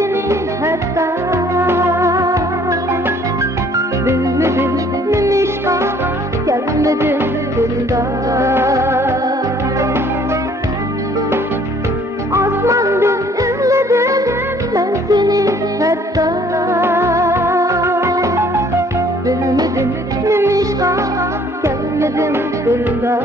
seni hatta bilmedim nimishqa gelmedim dilda osmondan izledim ben seni hatta bilmedim nimishqa gelmedim dilda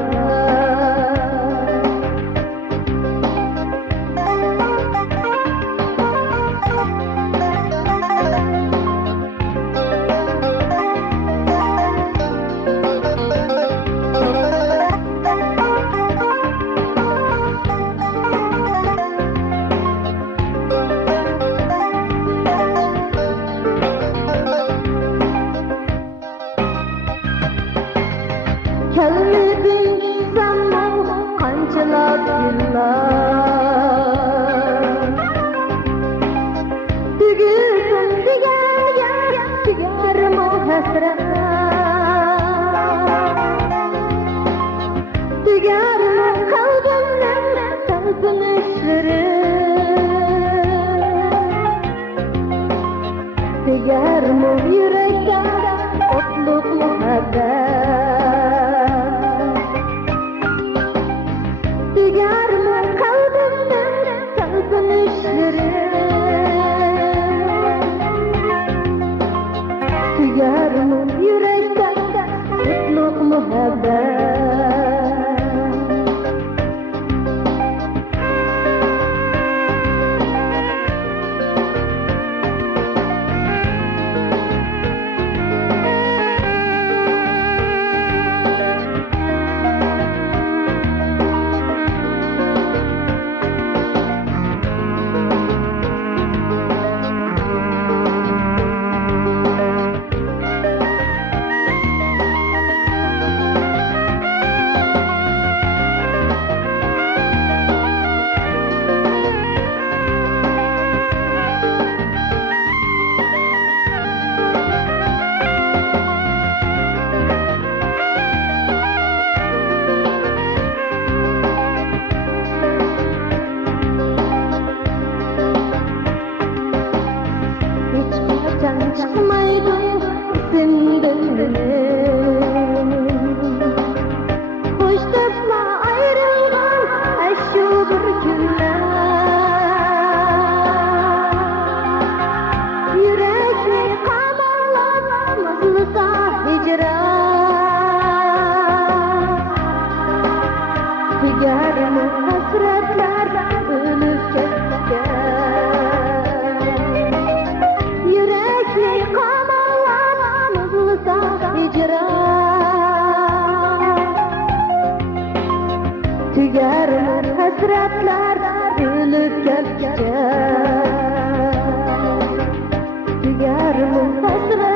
Kelmedin zaman qanchalar yillar Tugilsin degan tugarmi hasrat Tugarmi qalbimning talpinishlari Tugarmi yurakda o'tliq muhabbat Tugarmi qalbimning talpinishlari Tugarmi yurakda o'tliq muhabbat Çıkmaydı isimden Hoş defna ayrılgan şu bir günler Yürekli kamarlar mızlısa hicran Tugarmi hasretler ölüp ketken Yürekli kamarlar mızlısa hicran Tugarmi hasretler ölüp ketken Tugarmi hasretler